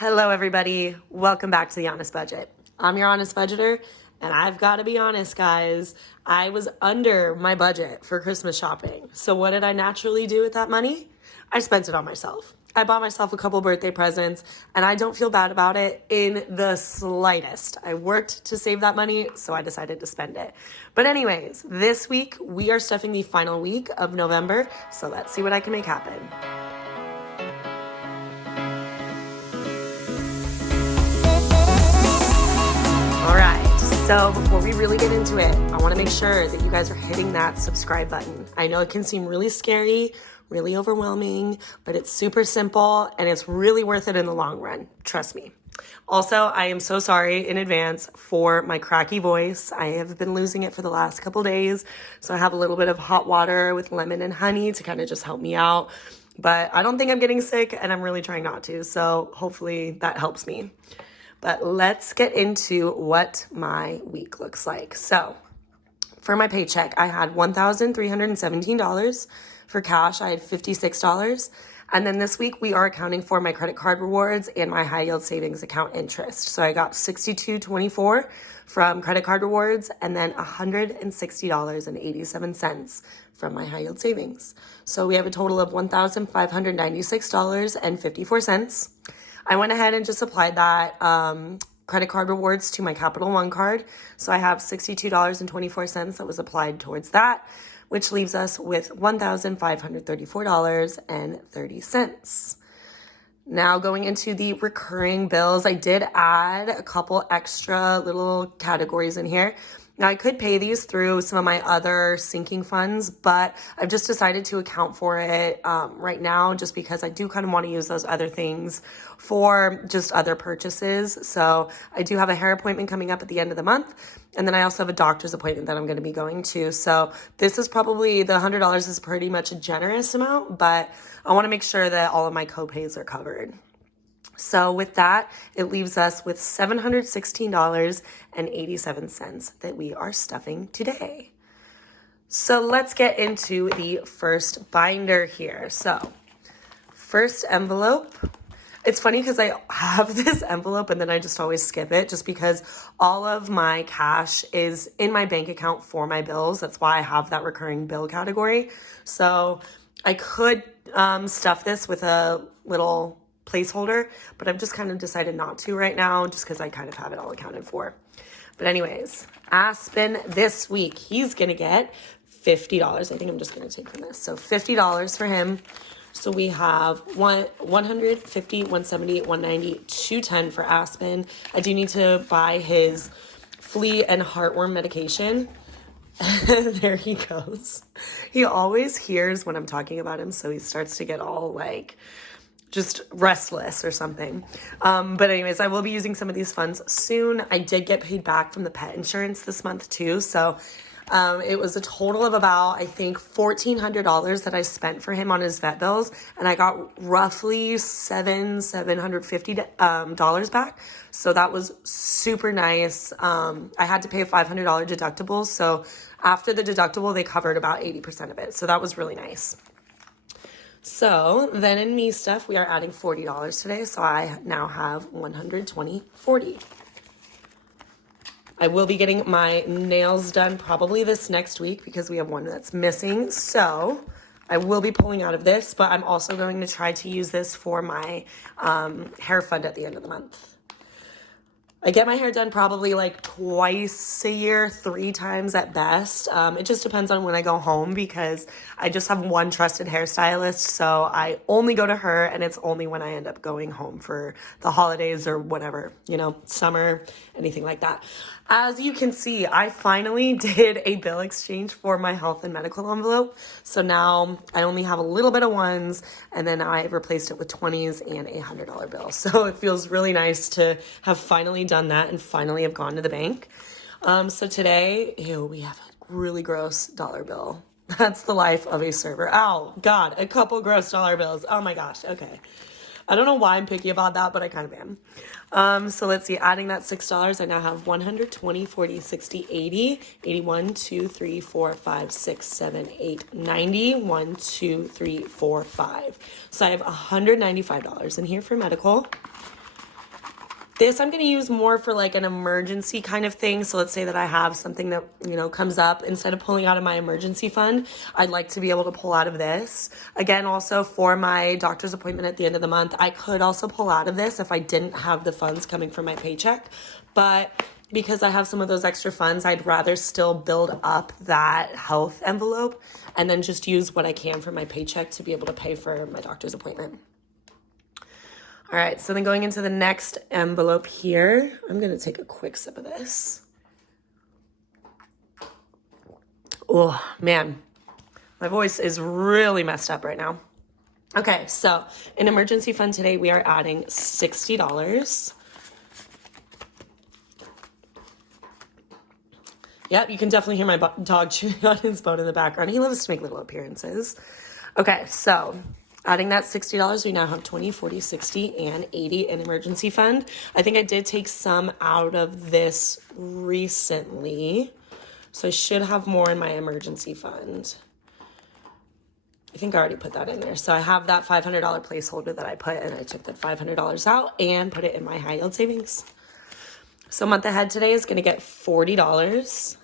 Hello, everybody. Welcome back to The Honest Budget. I'm your honest budgeter, and I've got to be honest, guys. I was under my budget for Christmas shopping. So what did I naturally do with that money? I spent it on myself. I bought myself a couple birthday presents, and I don't feel bad about it in the slightest. I worked to save that money, so I decided to spend it. But anyways, this week, we are stuffing the final week of November, so let's see what I can make happen. So before we really get into it, I want to make sure that you guys are hitting that subscribe button. I know it can seem really scary, really overwhelming, but it's super simple and it's really worth it in the long run. Trust me. Also, I am so sorry in advance for my cracky voice. I have been losing it for the last couple days. So I have a little bit of hot water with lemon and honey to kind of just help me out. But I don't think I'm getting sick and I'm really trying not to. So hopefully that helps me. But let's get into what my week looks like. So for my paycheck, I had $1,317. For cash, I had $56. And then this week, we are accounting for my credit card rewards and my high yield savings account interest. So I got $62.24 from credit card rewards and then $160.87 from my high yield savings. So we have a total of $1,596.54. I went ahead and just applied that credit card rewards to my Capital One card. So I have $62.24 that was applied towards that, which leaves us with $1,534.30. Now going into the recurring bills, I did add a couple extra little categories in here. Now, I could pay these through some of my other sinking funds, but I've just decided to account for it right now just because I do kind of want to use those other things for just other purchases. So I do have a hair appointment coming up at the end of the month, and then I also have a doctor's appointment that I'm going to be going to. So this is probably, the $100 is pretty much a generous amount, but I want to make sure that all of my copays are covered. So with that, it leaves us with $716.87 that we are stuffing today. So let's get into the first binder here. So first envelope. It's funny because I have this envelope and then I just always skip it just because all of my cash is in my bank account for my bills. That's why I have that recurring bill category. So I could stuff this with a little placeholder, but I've just kind of decided not to right now just because I kind of have it all accounted for. But anyways, Aspen this week, he's going to get $50. I think I'm just going to take from this. So $50 for him. So we have 150, 170, 190, 210 for Aspen. I do need to buy his flea and heartworm medication. There he goes. He always hears when I'm talking about him, so he starts to get all like just restless or something. But anyways, I will be using some of these funds soon. I did get paid back from the pet insurance this month too. So it was a total of about, I think, $1,400 that I spent for him on his vet bills. And I got roughly $750 back. So that was super nice. I had to pay a $500 deductible. So after the deductible, they covered about 80% of it. So that was really nice. So then in me stuff, we are adding $40 today. So I now have $120.40. I will be getting my nails done probably this next week because we have one that's missing. So I will be pulling out of this, but I'm also going to try to use this for my hair fund at the end of the month. I get my hair done probably like twice a year, 3 times at best. It just depends on when I go home because I just have one trusted hairstylist. So I only go to her and it's only when I end up going home for the holidays or whatever, summer, anything like that. As you can see, I finally did a bill exchange for my health and medical envelope. So now I only have a little bit of ones and then I replaced it with 20s and a $100 bill. So it feels really nice to have finally done that and finally have gone to the bank. So today, we have a really gross dollar bill. That's the life of a server. Oh God, a couple gross dollar bills. Oh my gosh. Okay. I don't know why I'm picky about that, but I kind of am. So let's see, adding that $6, I now have 120, 40, 60, 80, 81, 2, 3, 4, 5, 6, 7, 8, 90, 1, 2, 3, 4, 5. So I have $195 in here for medical. This I'm going to use more for like an emergency kind of thing. So let's say that I have something that, you know, comes up. Instead of pulling out of my emergency fund, I'd like to be able to pull out of this. Again, also for my doctor's appointment at the end of the month, I could also pull out of this if I didn't have the funds coming from my paycheck. But because I have some of those extra funds, I'd rather still build up that health envelope and then just use what I can from my paycheck to be able to pay for my doctor's appointment. All right, so then going into the next envelope here, I'm going to take a quick sip of this. Oh, man, my voice is really messed up right now. Okay, so in emergency fund today, we are adding $60. Yep, you can definitely hear my dog chewing on his bone in the background. He loves to make little appearances. Okay, so adding that $60, we now have 20, 40, 60, and 80 in emergency fund. I think I did take some out of this recently, so I should have more in my emergency fund. I think I already put that in there. So I have that $500 placeholder that I put, and I took that $500 out and put it in my high yield savings. So month ahead today is going to get $40.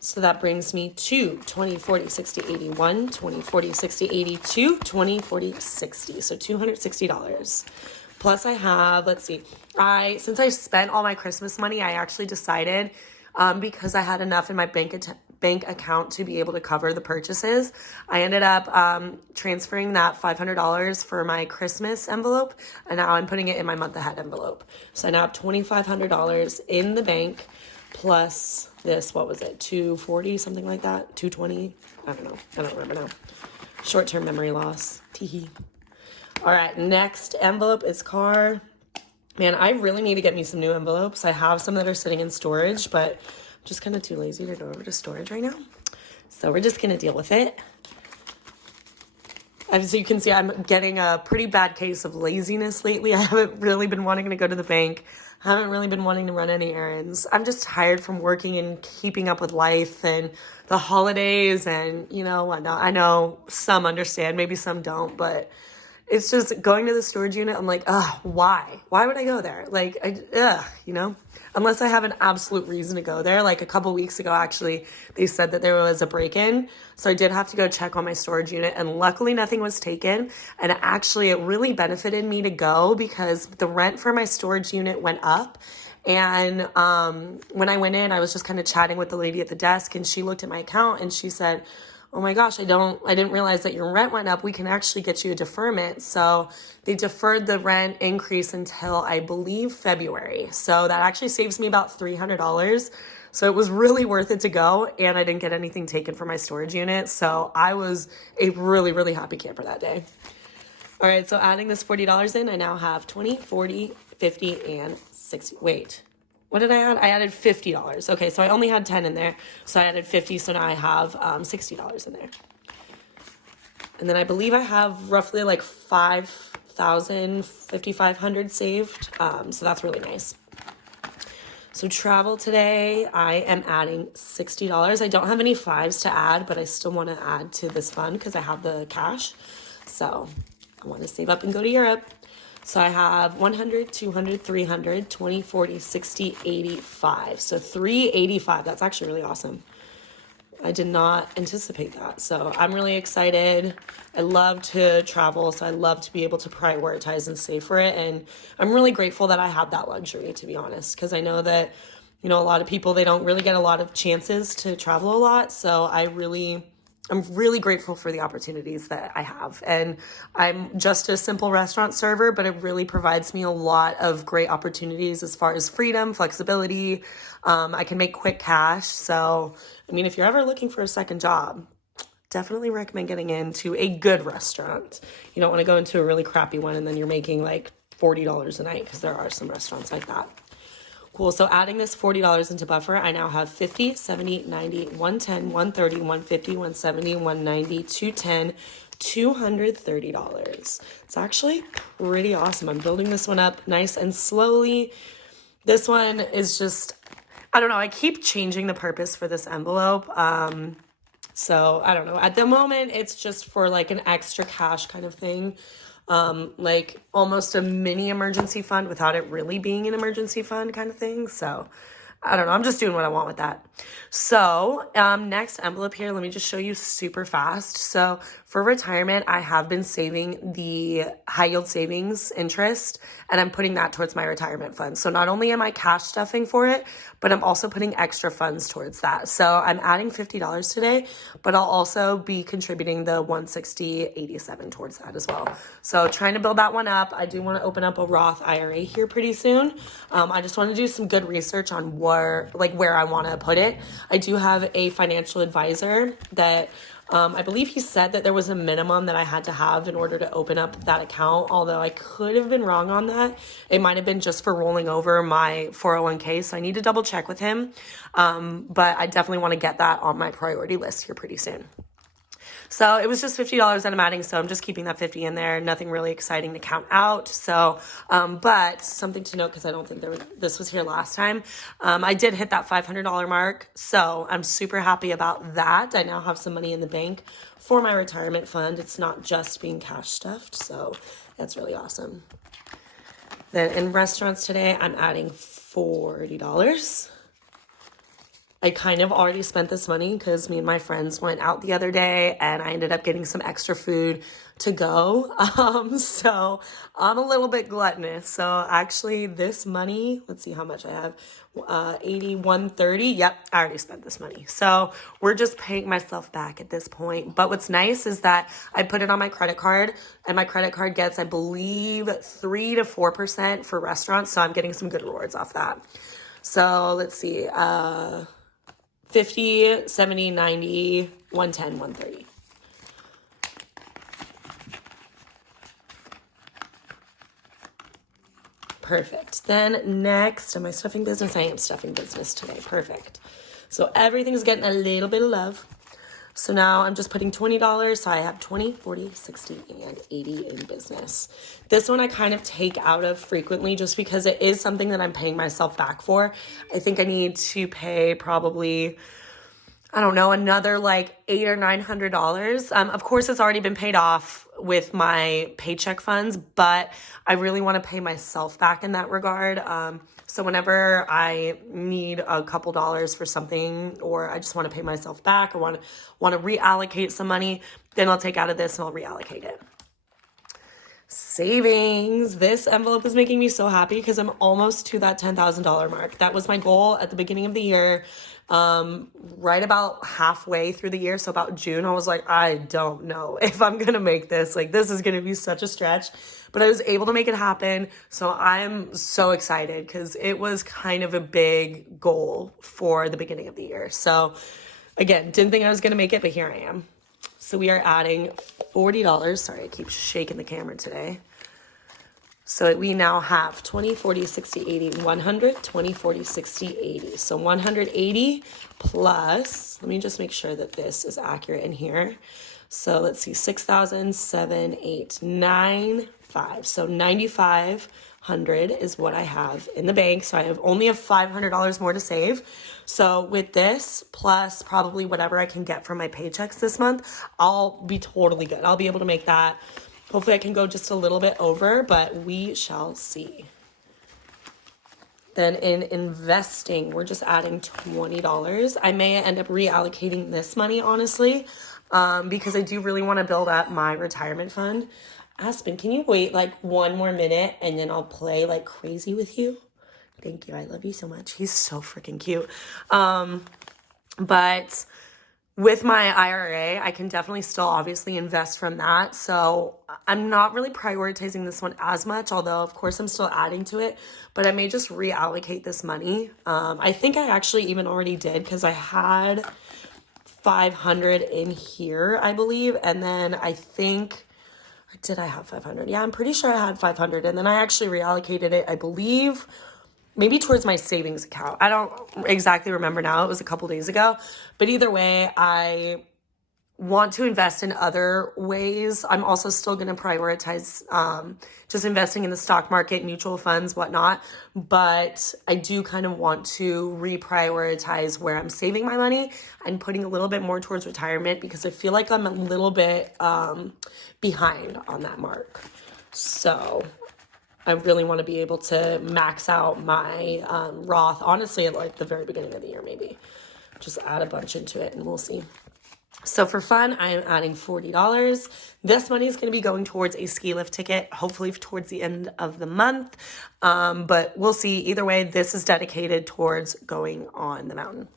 So that brings me to 20, 40, 60, 81, 20, 40, 60, 82, 20, 40, 60. So $260. Plus I have, let's see, since I spent all my Christmas money, I actually decided, because I had enough in my bank account to be able to cover the purchases, I ended up transferring that $500 for my Christmas envelope, and now I'm putting it in my month ahead envelope. So I now have $2,500 in the bank, plus this, what was it, 240, something like that, 220, I don't know, I don't remember now. Short-term memory loss, teehee. All right, next envelope is car. Man, I really need to get me some new envelopes. I have some that are sitting in storage, but I'm just kind of too lazy to go over to storage right now. So we're just going to deal with it. As you can see, I'm getting a pretty bad case of laziness lately. I haven't really been wanting to go to the bank. I haven't really been wanting to run any errands. I'm just tired from working and keeping up with life and the holidays and, you know, whatnot. I know some understand, maybe some don't, but it's just going to the storage unit. I'm like, why? Why would I go there? Like, you know, unless I have an absolute reason to go there. Like a couple weeks ago, actually, they said that there was a break-in. So I did have to go check on my storage unit, and luckily nothing was taken. And actually, it really benefited me to go because the rent for my storage unit went up. And when I went in, I was just kind of chatting with the lady at the desk, and she looked at my account and she said, oh my gosh, I didn't realize that your rent went up. We can actually get you a deferment. So they deferred the rent increase until, I believe, February. So that actually saves me about $300. So it was really worth it to go, and I didn't get anything taken from my storage unit. So I was a really, really happy camper that day. All right, so adding this $40 in, I now have 20, 40, 50, and 60. Wait. What did I add? I added $50. Okay, so I only had 10 in there. So I added 50, so now I have $60 in there. And then I believe I have roughly like 5,500 saved. So that's really nice. So travel today, I am adding $60. I don't have any fives to add, but I still want to add to this fund because I have the cash. So I want to save up and go to Europe. So I have 100, 200, 300, 20, 40, 60, 85. So 385. That's actually really awesome. I did not anticipate that. So I'm really excited. I love to travel, so I love to be able to prioritize and save for it. And I'm really grateful that I have that luxury, to be honest, because I know that, you know, a lot of people, they don't really get a lot of chances to travel a lot. So I'm really grateful for the opportunities that I have. And I'm just a simple restaurant server, but it really provides me a lot of great opportunities as far as freedom, flexibility. I can make quick cash. So, I mean, if you're ever looking for a second job, definitely recommend getting into a good restaurant. You don't want to go into a really crappy one and then you're making like $40 a night, because there are some restaurants like that. Cool. So adding this $40 into buffer, I now have 50, 70, 90, 110, 130, 150, 170, 190, 210, $230. It's actually pretty awesome. I'm building this one up nice and slowly. This one is just, I don't know. I keep changing the purpose for this envelope. So I don't know. At the moment, it's just for like an extra cash kind of thing. like almost a mini emergency fund without it really being an emergency fund kind of thing. So I don't know. I'm just doing what I want with that. So next envelope here, let me just show you super fast. So for retirement, I have been saving the high yield savings interest, and I'm putting that towards my retirement fund. So not only am I cash stuffing for it, but I'm also putting extra funds towards that. So I'm adding $50 today, but I'll also be contributing the $160.87 towards that as well. So trying to build that one up. I do want to open up a Roth IRA here pretty soon. I just want to do some good research on where I want to put it. I do have a financial advisor that I believe he said that there was a minimum that I had to have in order to open up that account, although I could have been wrong on that. It might have been just for rolling over my 401k, so I need to double check with him. But I definitely want to get that on my priority list here pretty soon. So it was just $50 that I'm adding, so I'm just keeping that 50 in there. Nothing really exciting to count out. So, but something to note, because I don't think this was here last time. I did hit that $500 mark, so I'm super happy about that. I now have some money in the bank for my retirement fund. It's not just being cash stuffed, so that's really awesome. Then in restaurants today, I'm adding $40. I kind of already spent this money because me and my friends went out the other day and I ended up getting some extra food to go. So I'm a little bit gluttonous. So actually this money, let's see how much I have, 8130. Yep, I already spent this money. So we're just paying myself back at this point. But what's nice is that I put it on my credit card, and my credit card gets, I believe, 3 to 4% for restaurants. So I'm getting some good rewards off that. So let's see, 50, 70, 90, 110, 130. Perfect. Then next, am I stuffing business? I am stuffing business today. Perfect. So everything's getting a little bit of love. So now I'm just putting $20. So I have 20, 40, 60, and 80 in business. This one I kind of take out of frequently just because it is something that I'm paying myself back for. I think I need to pay probably, I don't know, another like $800 or $900. Of course, it's already been paid off with my Paycheck funds, but I really want to pay myself back in that regard. So whenever I need a couple dollars for something, or I just want to pay myself back, or want to reallocate some money, then I'll take out of this and I'll reallocate it. Savings. This envelope is making me so happy because I'm almost to that $10,000 mark. That was my goal at the beginning of the year. Right about halfway through the year, so about June, I was like, I don't know if I'm gonna make this. Like, this is gonna be such a stretch, but I was able to make it happen. So I'm so excited because it was kind of a big goal for the beginning of the year. So again, didn't think I was gonna make it, but here I am. So we are adding $40. Sorry, I keep shaking the camera today. So we now have 20, 40, 60, 80, 100, 20, 40, 60, 80. So 180 plus, let me just make sure that this is accurate in here. So let's see, 6,000, 7, 8, 9, 5. So 9,500 is what I have in the bank. So I only have $500 more to save. So with this, plus probably whatever I can get from my paychecks this month, I'll be totally good. I'll be able to make that. Hopefully I can go just a little bit over, but we shall see. Then in investing, we're just adding $20. I may end up reallocating this money, honestly, because I do really want to build up my retirement fund. Aspen, can you wait like one more minute and then I'll play like crazy with you? Thank you. I love you so much. He's so freaking cute. But with my IRA, I can definitely still obviously invest from that. So I'm not really prioritizing this one as much, although of course I'm still adding to it, but I may just reallocate this money. I think I actually even already did because I had 500 in here, I believe. And then I think, did I have 500? Yeah, I'm pretty sure I had 500. And then I actually reallocated it, I believe, maybe towards my savings account. I don't exactly remember now. It was a couple days ago. But either way, I want to invest in other ways. I'm also still going to prioritize just investing in the stock market, mutual funds, whatnot. But I do kind of want to reprioritize where I'm saving my money and putting a little bit more towards retirement because I feel like I'm a little bit behind on that mark. So I really want to be able to max out my Roth, honestly, at like the very beginning of the year, maybe. Just add a bunch into it and we'll see. So for fun, I am adding $40. This money is going to be going towards a ski lift ticket, hopefully towards the end of the month. But we'll see. Either way, this is dedicated towards going on the mountain.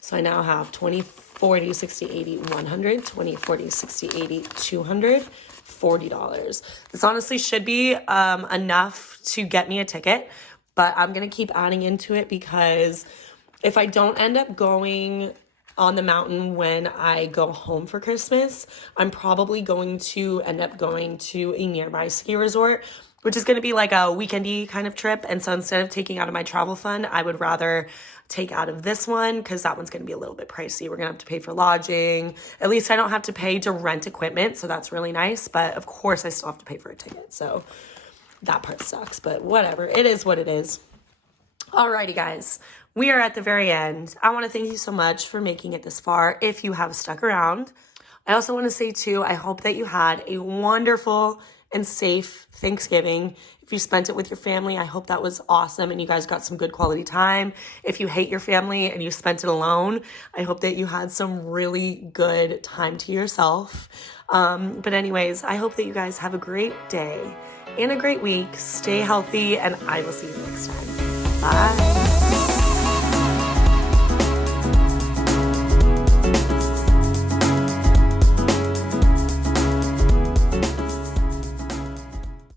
So I now have 20, 40, 60, 80, 100, 20, 40, 60, 80, 200, $40. This honestly should be enough to get me a ticket, but I'm going to keep adding into it because if I don't end up going on the mountain when I go home for Christmas, I'm probably going to end up going to a nearby ski resort, which is going to be like a weekendy kind of trip. And so instead of taking out of my travel fund, I would rather take out of this one because that one's going to be a little bit pricey. We're going to have to pay for lodging. At least I don't have to pay to rent equipment, so that's really nice. But of course, I still have to pay for a ticket. So that part sucks, but whatever. It is what it is. Alrighty, guys. We are at the very end. I want to thank you so much for making it this far if you have stuck around. I also want to say, too, I hope that you had a wonderful and safe Thanksgiving. If you spent it with your family, I hope that was awesome and you guys got some good quality time. If you hate your family and you spent it alone, I hope that you had some really good time to yourself. But anyways, I hope that you guys have a great day and a great week. Stay healthy, and I will see you next time. Bye.